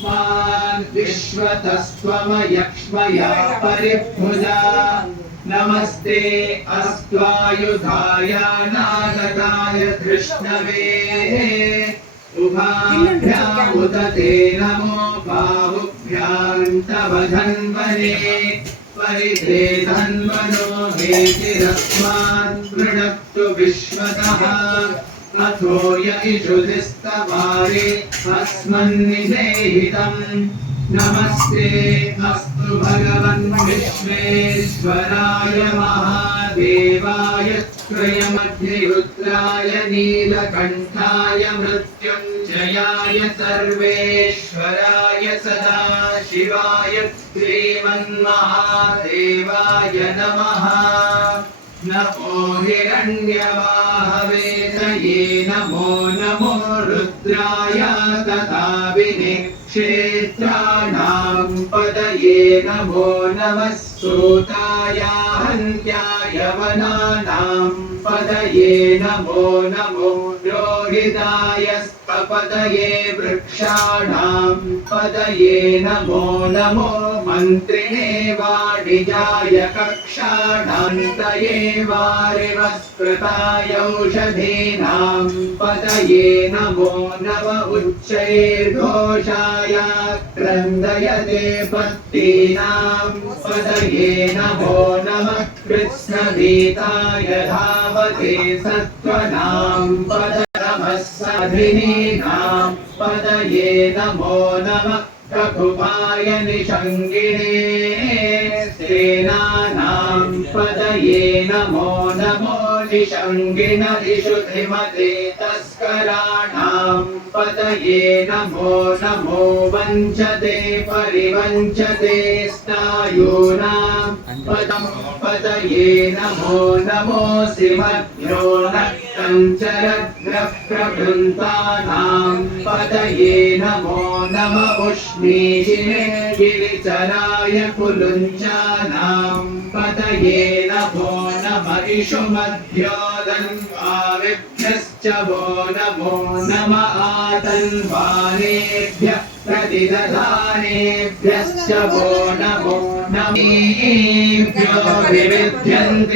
विश्वतस्त्वमयक्ष्मया परिभुजा। नमस्ते अस्त्वायुधाय नागताय कृष्णवे। उभाभ्यामुदते नमो बाहुभ्यां तव धन्वने परिते धन्वनो हेतिरस्मान् पृणक्तु विश्वतः। अथो य इषुधिस्तवारे नमस्ते अस्तु भगवन् विश्वेश्वराय महादेवाय त्रयमग्निरुद्राय नीलकण्ठाय मृत्युञ्जयाय सर्वेश्वराय सदाशिवाय श्रीमन्महादेवाय नमः। नमो हिरण्यवाहवे नमो नमो रुद्राय तथा विनिक्षेत्राणां पदये नमो नमः सूताय हन्त्याय वनानां पदये नमो नमो रोहिताय पदये वृक्षाणां, पदये नमो नमो मन्त्रिणे वाणिजाय कक्षाणान्तये वारिवस्कृताय औषधीनां, पदये नमो नव उच्चैर्घोषाय क्रन्दयते पत्तीनां पदये नमो नमः कृत्स्नगीताय धावते सत्त्वनां पदरमस्सधिनीनां पदये नमो नमः रघुपाय निषङ्गिणे सेनानां पदये नमो नमो निषङ्गिणदिषु धिमते तस्कराणां पदये नमो नमो वञ्चते परिवञ्चते स्नायूनां पदं पदये नमो नमोऽसि मध्यो न पञ्चरग्रप्रवृन्तानाम् पतये नमो नम उष्मीषिणे गिरिचराय कुलुञ्चानाम् पतये नमो नम इषु मध्योदन्वाविभ्यश्च वो नमो नम आतन्वानेभ्यः प्रतिदधानेभ्यश्च वो नमो नमेभ्यो विविध्यन्तेभ्यश्च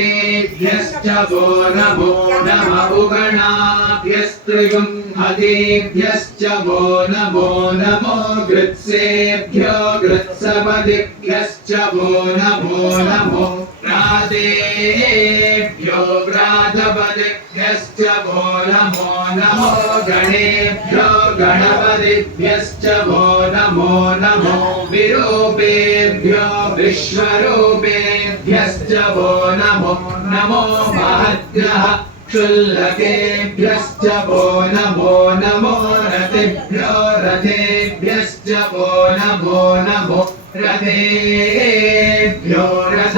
वो नमो नम उगणाभ्यस्त्रिगुं हदेभ्यश्च वो नमो नमो गृत्सेभ्यो गृत्सपदिभ्यश्च वो नमो नमो प्रातेभ्यो व्रातपदिभ्यश्च वो नमो नमो गणेभ्यो गणपतिभ्यश्च वो नमो नमो विरूपेभ्यो विश्वरूपेभ्यश्च वो नमो नमो महद्ग्रह क्षुल्लकेभ्यश्च वो नमो नमो रतिभ्यो रथेभ्यश्च वो नमो नमो रथेभ्यो रथपतिभ्यश्च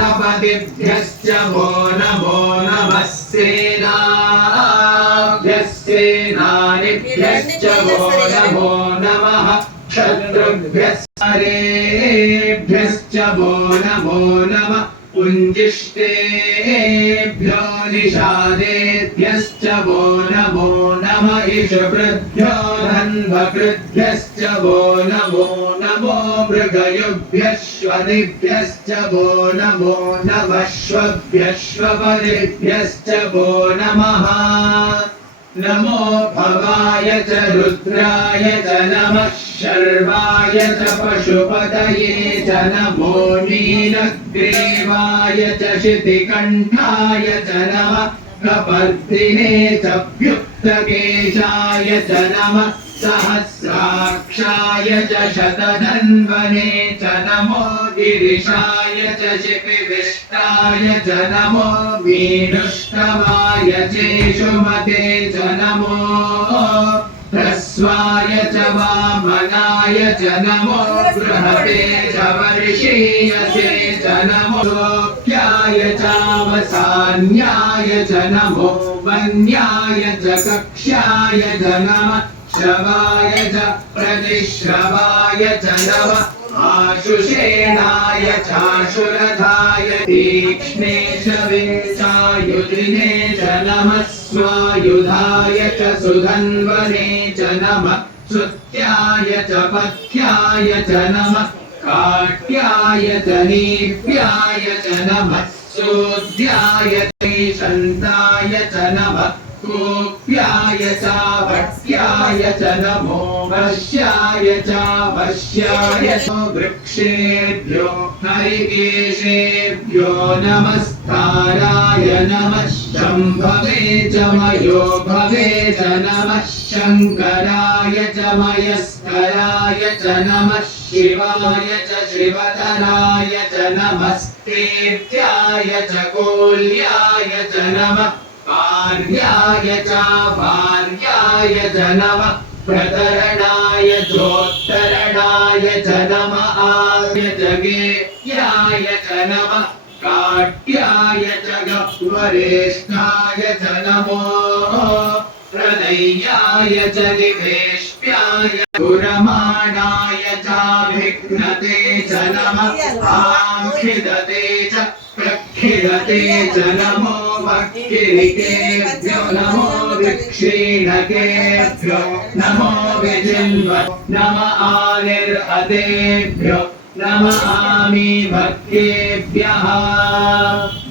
नमो नमः सेनानिभ्यश्च वो नमो नमः। वो नमो नमः। पुञ्जिष्टेभ्यो निषादेभ्यश्च वो नमो नम। इषभृभ्यो धन्वकृभ्यश्च वो नमो नमो मृगयुभ्यश्वनिभ्यश्च वो नमो नमश्वभ्यश्वपदिभ्यश्च वो नमः नमो भवाय च रुद्राय च नमः शर्वाय च पशुपतये च नमो नीलग्रीवाय च शितिकण्ठाय च नमः कपर्दिने च व्युक्तकेशाय च नमः सहस्राक्षाय च शतधन्वने च नमो गिरिशाय च शिपिविष्टाय च नमो मीनुष्टमाय चेषुमते च नमो ह्रस्वाय च वामनाय च नमो बृहते च वर्षीयसे च नमो लोक्याय चावसान्याय च नमो वन्याय च कक्ष्याय च नमः श्रवाय च प्रतिश्रवाय च नमः आशुषेणाय चाशुरथाय तीक्ष्णे शविञ्चायुधिने च नमः स्वायुधाय च सुधन्वने च नमः श्रुत्याय च पथ्याय च नमः काट्याय च नीप्याय च नमः सोद्याय च शन्ताय च नमः कोप्याय च वट्याय च नमो वर्ष्याय च वर्ष्याय च वृक्षेभ्यो हरिकेशेभ्यो नमस्काराय नमः शम्भवे च मयो भवे च नमः शङ्कराय च मयस्कराय च नमः शिवाय च शिवतराय च नमस्तेत्याय च कोल्याय च नमः कार्याय च भार्याय च नमः। प्रतरणाय चोत्तरणाय च नमः। आय जगेयाय च नमः। काट्याय च गह्वरेष्ठाय च नमो। प्रदय्याय च निवेश्याय। पुरमाणाय चाभिघ्नते च नमः। आङ्खिदते च प्रक्षिदते च नमो। भक्तिरिकेभ्यो नमो वृक्षीणकेभ्यो नमो विजिन्व नम आनिर्हतेभ्यो नम आमि भक्तेभ्यः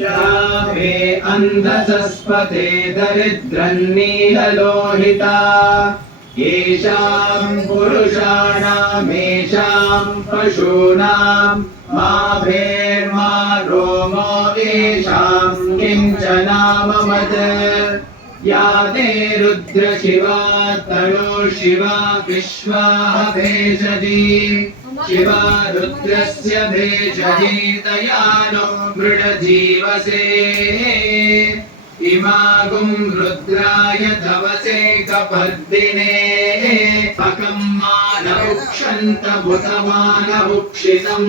रामे अन्धसस्पते दरिद्रन्नीललोहिता येषाम् पुरुषाणामेषाम् पशूनाम् मा भेर्मा रोमो येषाम् किञ्चनाममद या ते रुद्रशिवा तनो शिवा विश्वाः भेषजी शिवा रुद्रस्य भेषजी तया नो मृडजीवसे इमागुम् रुद्राय धवसे कपर्दिने अकम् मानवुक्षन्तभुतमानभुक्षितम्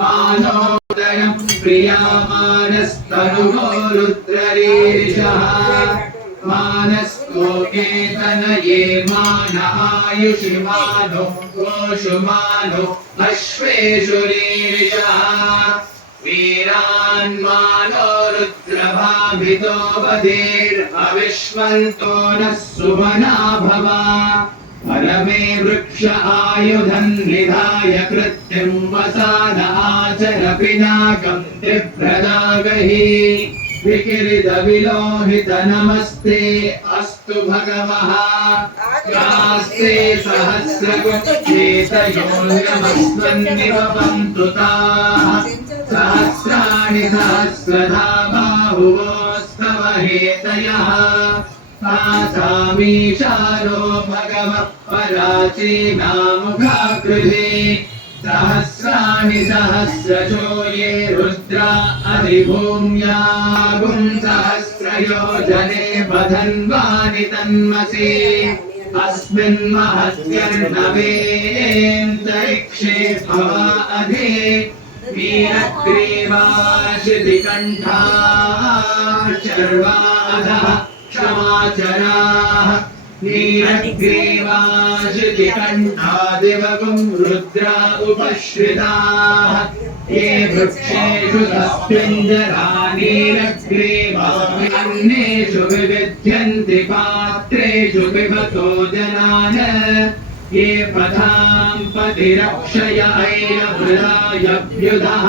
मानोदयम् प्रियामानस्तनुमो रुद्ररीशः मानस्तोकेतनये मान आयुषि मानो गोषु मानो अश्वेषु रीरिषः वीरान्मानो रुद्रभाभितो वधीर्भविष्मन्तो नः सुमना भव। परमे वृक्ष आयुधम् निधाय कृत्यम् वसान आचर नमस्ते अस्तु भगवः। यास्ते सहस्रगुच्छेतयोन्यमस्त्वन्निव पन्तु ताः। सहस्राणि सहस्रधा बाहुवोस्तव हेतयः तासामीशानो भगवः पराचीनामुखाकृते सहस्राणि सहस्रशो ये रुद्रा अधिभूम्यागुम् सहस्रयोजने बधन्वानि तन्मसि अस्मिन् महत्यर्णवेन्तरिक्षे भवा अधि वीरग्रीवाशितिकण्ठा शर्वा अधः क्षमाचराः। नीलग्रीवाशितिकण्ठादिवगुम् रुद्रा उपश्रिताः। ये वृक्षेषु तस्मिञ्जरा नीलग्रीवान्येषु विविध्यन्ति पात्रेषु पिबतो जनान। ये पदाम् पतिरक्षयैरवृदायभ्युदः।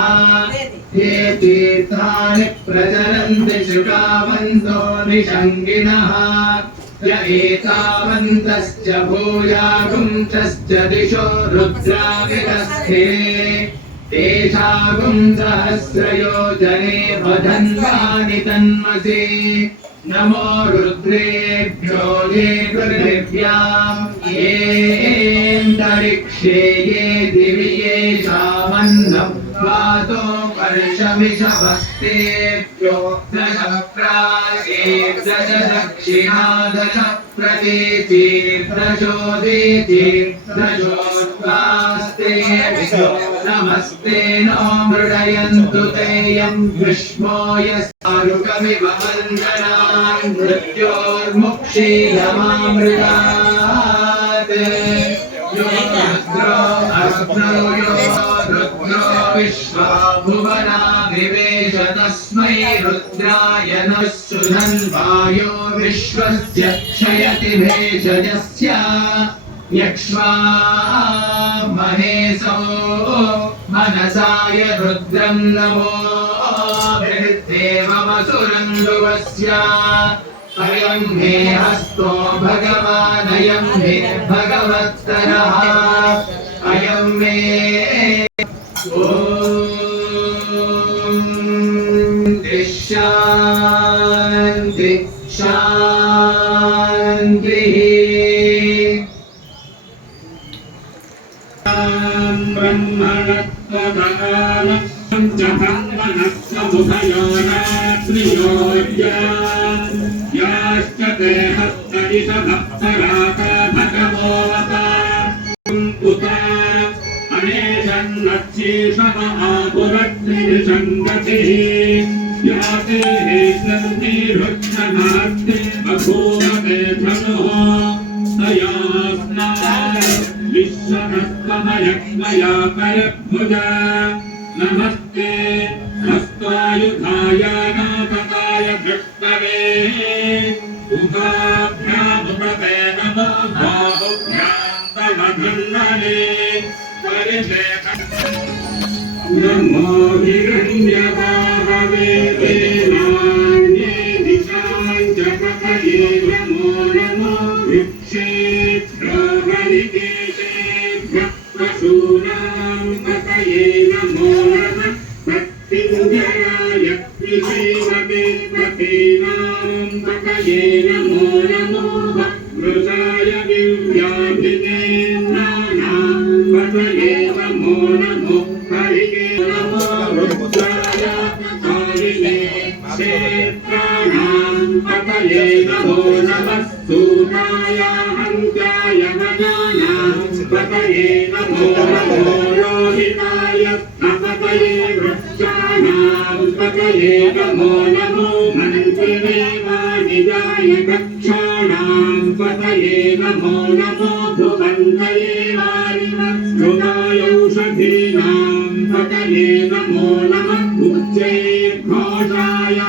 ये तीर्थानि प्रचलन्ति श्रुकावन्तो निषङ्गिणः य एतावन्तश्च भूयागुञ्चश्च दिशो रुद्रावितस्थे तेषागुम् सहस्रयोजने तन्मसि। नमो रुद्रेभ्यो ये पृथिव्याम् येऽन्तरिक्षे ये दिवि येषामन्नम् वातो वर्षमिषभस्तेभ्यो दश दक्षिणा दश प्रतीचीर्दशोदीचीर्दशोद्वास्तेभ्यो नमस्ते नो मृडयन्तु तेयम् विष्मो यस्तारुकमिव वन्दनान् मृत्योर्मुक्षीयमामृतात् यो रुद्रो अर्ध्रो यो रुद्रो विश्वा भुवना विवेश तस्मै रुद्राय नः सुधन्वायो विश्वस्य क्षयति भेषजस्य यक्ष्मा महेशो मनसाय रुद्रं नमो देवमसुरन्दुवस्य अयं मे हस्तो भगवानयं मे भगवत्तरः अयं मे ॐ शान्ति शान्तिः ब्रह्मणत्वदानम् च ब्रह्मणत्वमुभयोनात्रियोज्या याश्च ते हस्तरिषभक्तराक भगवोऽवतार अनेशन्नच्छीषव आपुरत्रिसङ्गतिः याते सन्तिरुक्षमार्ते बभूवते धनुः तया विश्वकर्मयज्ञया परभुजा नमस्ते हस्तायुधाय नाथकाय कृष्णवे उभाभ्यामुपते नमो बाहुभ्यान्तमधन्वने परिलेख नमो हिरण्यवाहवे वेदान्ये दिशाञ्च पतये नमो नमो वृक्षेभ्यो नमो नमः वारिवस्तुतायौषधीनां पतये नमो नमः उच्चै घोषाय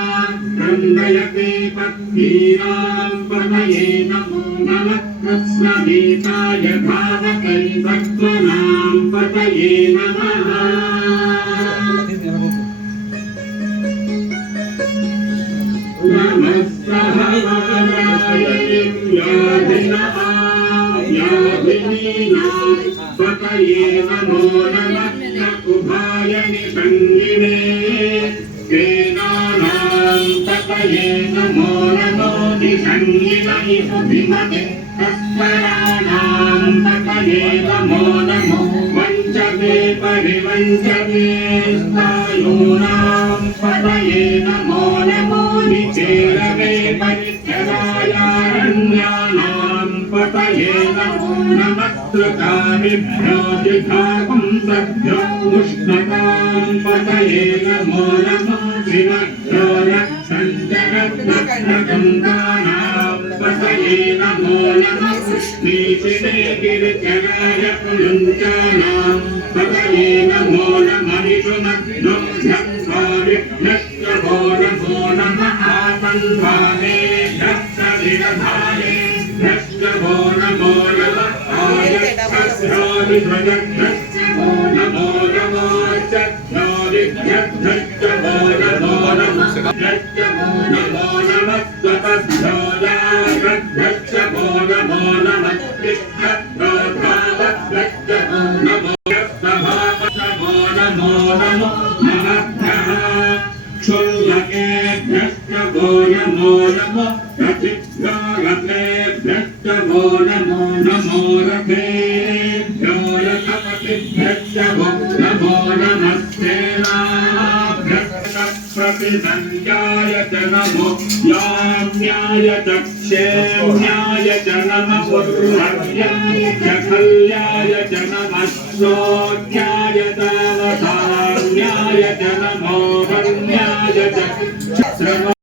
क्रन्दयते पत्नीनां पतये नमो नमः कृष्णगीताय धावकै सत्त्वनां पतये नमः नमः निषङ्गिनै सुधिमते तस्कराणां पतये नमो नमो वञ्चमे परिवञ्चमे स्थायूनां पतये नमो नमो निचेरवे परिचरायारण्यानां पतये नमो नमः कृतामिभ्यो विभागं सभ्यो उष्णतां पतये नमो नमो शिवभ्यो रक्षञ्चरत्नगन्धानां ఉపశమే నమో నమ శ్రీషిడే గిరిచరాయ పులంచానాం పతయే నమో నమ నిషుమగ్నో ధ్యంసారి నష్టభో నమో నమ ्यो यतपतिभ्यक्षभुं नमो च नमो याम्याय च नमपुर्हर्याय च कल्याय च नमश्रोत्याय च नमो वर्ण्याय च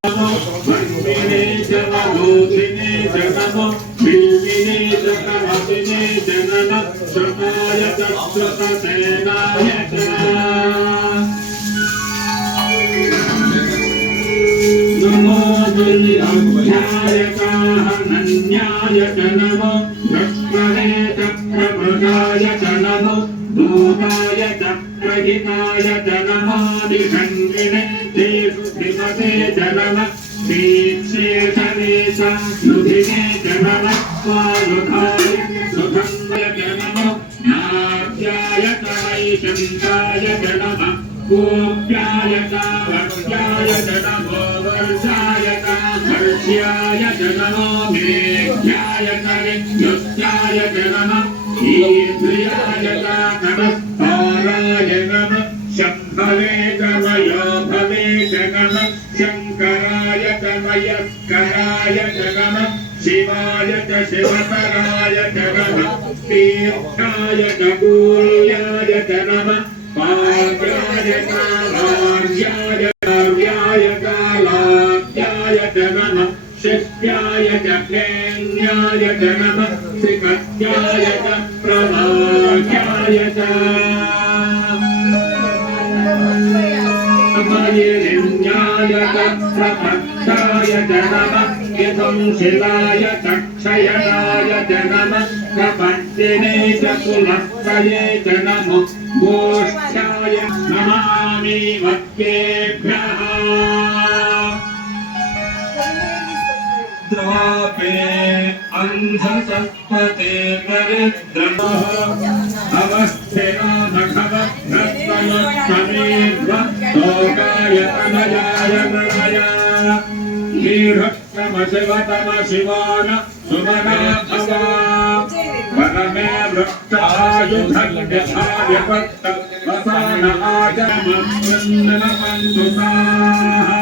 नमो दुर्योध्याय च हनन्याय च नमो लक्ष्मणे च भूताय च नमो भूताय च प्रहिताय शम्भवे च मयो भवे च नमः शङ्कराय च मयस्कराय च नमः शिवाय च शिवतराय च नमः तीर्थाय च पूर्याय च नमः पाद्याय च भार्याय काव्याय कालाभ्याय च नमः शिष्याय च प्रेण्याय च नमः श्रीकत्याय च प्रभाख्याय च प्रपक्षाय च नमः यतं शिलाय च क्षयणाय च नमः प्रपद्दिने च पुनस्तये च नमो गोष्ठ्याय नमामि वक्येभ्यः द्वापे अन्धसत्पते दरिद्रमः अवस्थिनो नखवत्तमेर्वत्तोकाय अनयाय मृणया ीर्हक्षमशिवतम शिवान सुमना भवा। परमे वृक्षायुधन्यथा व्यपत्त वसानहाचमन्दनमन्दुताः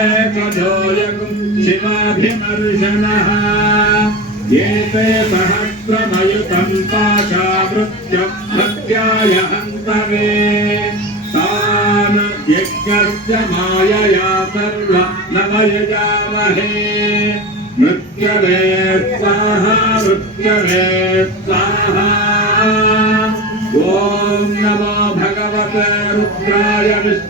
विश्वभेषजोऽयं शिवाभिमर्शनः एते सहस्रमयुतं पाशावृत्यं भक्त्याय हन्तवे तान् यज्ञस्य मायया सर्व नवयजामहे मृत्यवे स्वाहा मृत्यवे स्वाहा ॐ नमो भगवते रुद्राय विष्णवे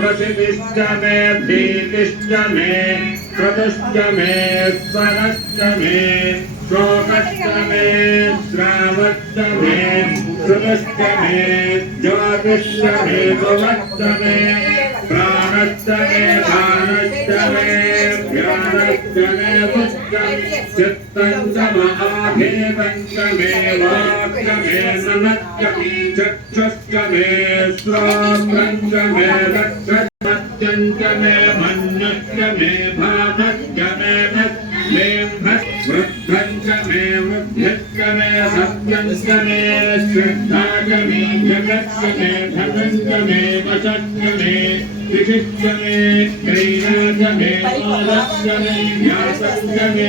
प्रसिद्धिश्च मे भीतिश्च मे क्रतुश्च मे स्वरश्च मे, शोकश्च मे, श्रावश्च मे श्रुतश्च मे ज्योतिश्च मे, भुवश्च मे, प्राणश्च मे, दानश्च मे, ज्ञानश्च मे, पुष्टं चित्तं च महाभेदं च मे वाक्च శ్రద్ధాగమే భగత్కమే భగత్కమే వశత్కమే విశిష్టమే క్రైణ मे दक्षमत्यं च मे मन्यश्च मे भावश्च मे मेऽम्भः वृद्धं च मे वृद्धिश्च मे सत्यं च मे श्रद्धा च मे जगच्च मे धनं च मे वशश्च मे विशिष्ट मे क्रैराज मे मालस्य मे व्यासस्य मे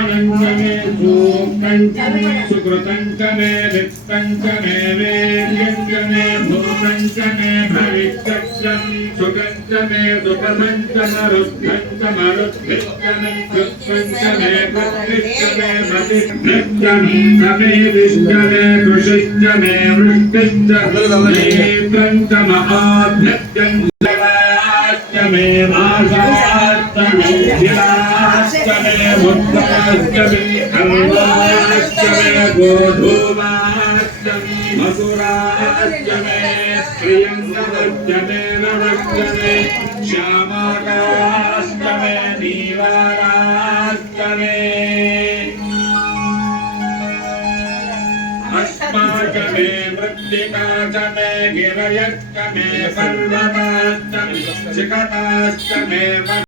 जनित्यमानन्द मे सूक्तं च मे सुकृतं च मे वित्तं च मे वेद्यं च मे भूतं च मे भविष्यं सुखं च मे दुःखं च मरुद्धं च मरुद्भिश्च मे कृत्वं च मे पुत्रिश्च मे मतिभ्यश्च मे मुद्राष्टमी अन्वाष्टमे गोधूमाष्टमी मसुराष्टमे प्रियङ्गवच्चमे नवच्चमे श्यामाकाष्टमे दीवाराष्टमे। अस्माकमे मृत्तिकाकमे गिरयक्कमे पर्वताष्टमे